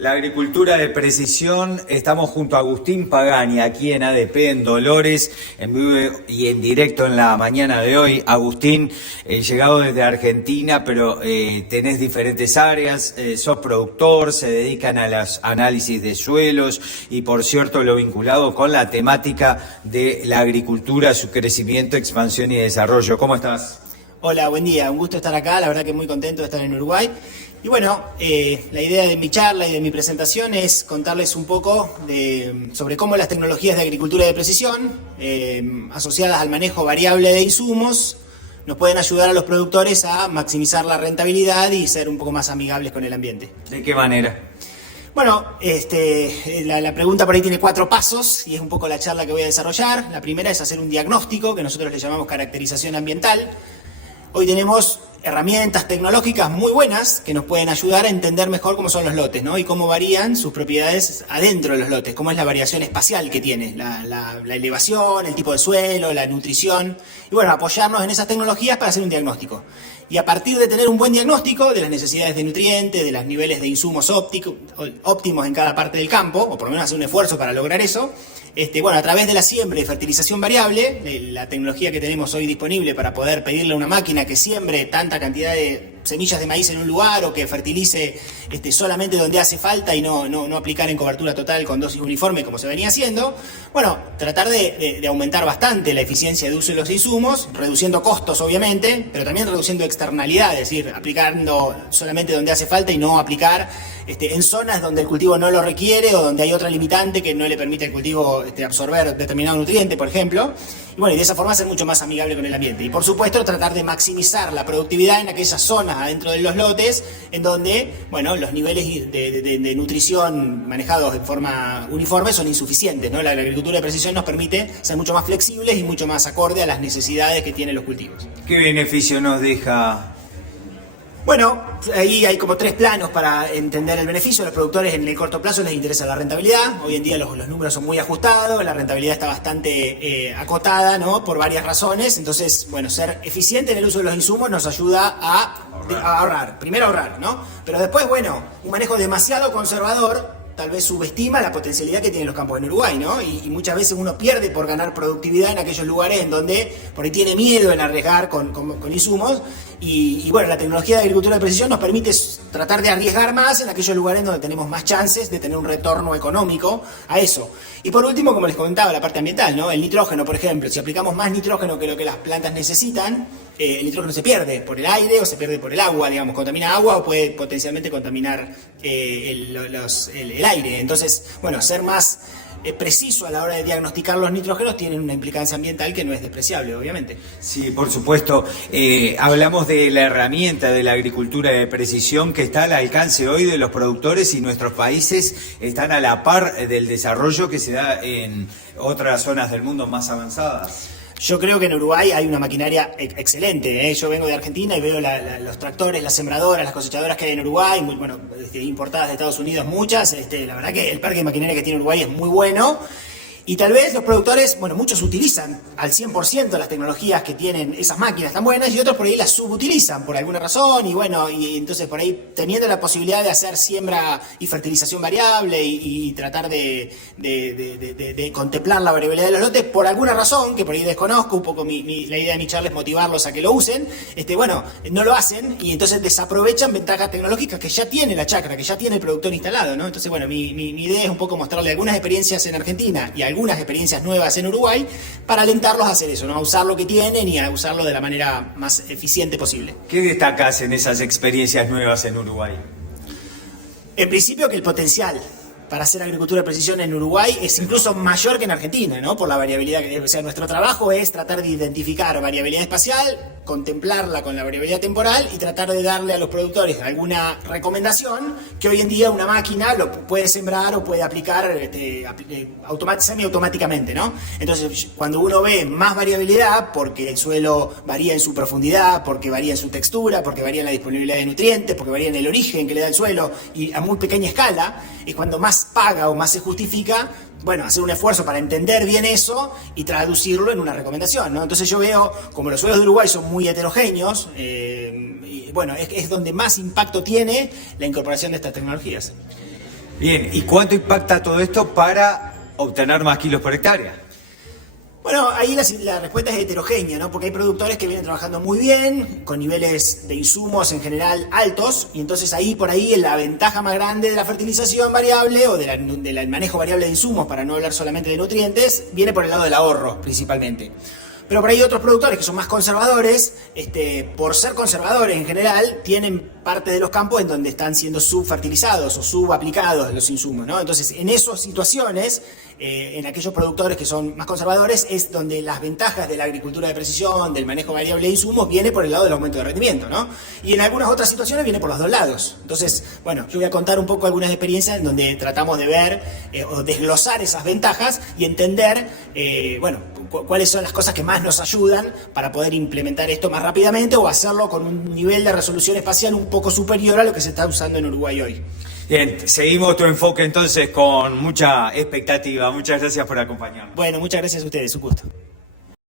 La agricultura de precisión, estamos junto a Agustín Pagani, aquí en ADP, en Dolores, en vivo y en directo en la mañana de hoy. Agustín, llegado desde Argentina, pero tenés diferentes áreas, sos productor, se dedican a los análisis de suelos y, por cierto, lo vinculado con la temática de la agricultura, su crecimiento, expansión y desarrollo. ¿Cómo estás? Hola, buen día, un gusto estar acá, la verdad que muy contento de estar en Uruguay. Y bueno, la idea de mi charla y de mi presentación es contarles un poco sobre cómo las tecnologías de agricultura de precisión, asociadas al manejo variable de insumos, nos pueden ayudar a los productores a maximizar la rentabilidad y ser un poco más amigables con el ambiente. ¿De qué manera? Bueno, la pregunta por ahí tiene 4 pasos y es un poco la charla que voy a desarrollar. La primera es hacer un diagnóstico, que nosotros le llamamos caracterización ambiental. Hoy tenemos herramientas tecnológicas muy buenas que nos pueden ayudar a entender mejor cómo son los lotes, ¿no? Y cómo varían sus propiedades adentro de los lotes, cómo es la variación espacial que tiene, la elevación, el tipo de suelo, la nutrición. Y bueno, apoyarnos en esas tecnologías para hacer un diagnóstico. Y a partir de tener un buen diagnóstico de las necesidades de nutrientes, de los niveles de insumos óptimos en cada parte del campo, o por lo menos hacer un esfuerzo para lograr eso, bueno, a través de la siembra y fertilización variable, la tecnología que tenemos hoy disponible para poder pedirle a una máquina que siembre tanta cantidad de semillas de maíz en un lugar o que fertilice solamente donde hace falta y no aplicar en cobertura total con dosis uniforme como se venía haciendo, bueno, tratar de aumentar bastante la eficiencia de uso de los insumos, reduciendo costos obviamente, pero también reduciendo externalidades, es decir, aplicando solamente donde hace falta y no aplicar en zonas donde el cultivo no lo requiere o donde hay otra limitante que no le permite al cultivo absorber determinado nutriente, por ejemplo. Y bueno, y de esa forma ser mucho más amigable con el ambiente. Y por supuesto tratar de maximizar la productividad en aquellas zonas adentro de los lotes en donde, bueno, los niveles de nutrición manejados de forma uniforme son insuficientes, ¿no? La agricultura de precisión nos permite ser mucho más flexibles y mucho más acorde a las necesidades que tienen los cultivos. ¿Qué beneficio nos deja? Bueno, ahí hay como 3 planos para entender el beneficio. A los productores en el corto plazo les interesa la rentabilidad. Hoy en día los números son muy ajustados, la rentabilidad está bastante acotada, ¿no? Por varias razones. Entonces, bueno, ser eficiente en el uso de los insumos nos ayuda a ahorrar. Primero ahorrar, ¿no? Pero después, bueno, un manejo demasiado conservador tal vez subestima la potencialidad que tienen los campos en Uruguay, ¿no? Y muchas veces uno pierde por ganar productividad en aquellos lugares en donde por ahí tiene miedo en arriesgar con insumos. Y bueno, la tecnología de agricultura de precisión nos permite tratar de arriesgar más en aquellos lugares donde tenemos más chances de tener un retorno económico a eso. Y por último, como les comentaba, la parte ambiental, ¿no? El nitrógeno, por ejemplo, si aplicamos más nitrógeno que lo que las plantas necesitan, el nitrógeno se pierde por el aire o se pierde por el agua, digamos, contamina agua o puede potencialmente contaminar el aire. Entonces, bueno, ser más preciso a la hora de diagnosticar los nitrógenos tiene una implicancia ambiental que no es despreciable, obviamente. Sí, por supuesto. Hablamos de la herramienta de la agricultura de precisión que está al alcance hoy de los productores y nuestros países están a la par del desarrollo que se da en otras zonas del mundo más avanzadas. Yo creo que en Uruguay hay una maquinaria excelente, ¿eh? Yo vengo de Argentina y veo los tractores, las sembradoras, las cosechadoras que hay en Uruguay, muy, bueno, importadas de Estados Unidos muchas. La verdad que el parque de maquinaria que tiene Uruguay es muy bueno. Y tal vez los productores, bueno, muchos utilizan al 100% las tecnologías que tienen esas máquinas tan buenas y otros por ahí las subutilizan por alguna razón y bueno, y entonces por ahí teniendo la posibilidad de hacer siembra y fertilización variable y tratar de contemplar la variabilidad de los lotes por alguna razón, que por ahí desconozco, un poco la idea de mi charla es motivarlos a que lo usen, bueno, no lo hacen y entonces desaprovechan ventajas tecnológicas que ya tiene la chacra, que ya tiene el productor instalado, ¿no? Entonces, bueno, mi idea es un poco mostrarle algunas experiencias en Argentina y algunas experiencias nuevas en Uruguay para alentarlos a hacer eso, ¿no? A usar lo que tienen y a usarlo de la manera más eficiente posible. ¿Qué destacás en esas experiencias nuevas en Uruguay? En principio que el potencial para hacer agricultura de precisión en Uruguay es incluso mayor que en Argentina, ¿no? Por la variabilidad, o sea, nuestro trabajo es tratar de identificar variabilidad espacial, contemplarla con la variabilidad temporal y tratar de darle a los productores alguna recomendación que hoy en día una máquina lo puede sembrar o puede aplicar semiautomáticamente, ¿no? Entonces, cuando uno ve más variabilidad, porque el suelo varía en su profundidad, porque varía en su textura, porque varía en la disponibilidad de nutrientes, porque varía en el origen que le da el suelo y a muy pequeña escala, es cuando más paga o más se justifica, bueno, hacer un esfuerzo para entender bien eso y traducirlo en una recomendación, ¿no? Entonces yo veo, como los suelos de Uruguay son muy heterogéneos, y bueno, es donde más impacto tiene la incorporación de estas tecnologías. Bien, ¿y cuánto impacta todo esto para obtener más kilos por hectárea? Bueno, ahí la respuesta es heterogénea, ¿no? Porque hay productores que vienen trabajando muy bien, con niveles de insumos en general altos, y entonces ahí por ahí la ventaja más grande de la fertilización variable o del manejo variable de insumos, para no hablar solamente de nutrientes, viene por el lado del ahorro principalmente. Pero por ahí otros productores que son más conservadores, por ser conservadores en general, tienen parte de los campos en donde están siendo subfertilizados o subaplicados los insumos, ¿no? Entonces, en esas situaciones, en aquellos productores que son más conservadores, es donde las ventajas de la agricultura de precisión, del manejo variable de insumos, viene por el lado del aumento de rendimiento, ¿no? Y en algunas otras situaciones viene por los dos lados. Entonces, bueno, yo voy a contar un poco algunas experiencias en donde tratamos de ver o desglosar esas ventajas y entender, cuáles son las cosas que más nos ayudan para poder implementar esto más rápidamente o hacerlo con un nivel de resolución espacial un poco superior a lo que se está usando en Uruguay hoy. Bien, seguimos tu enfoque entonces con mucha expectativa. Muchas gracias por acompañarnos. Bueno, muchas gracias a ustedes, un gusto.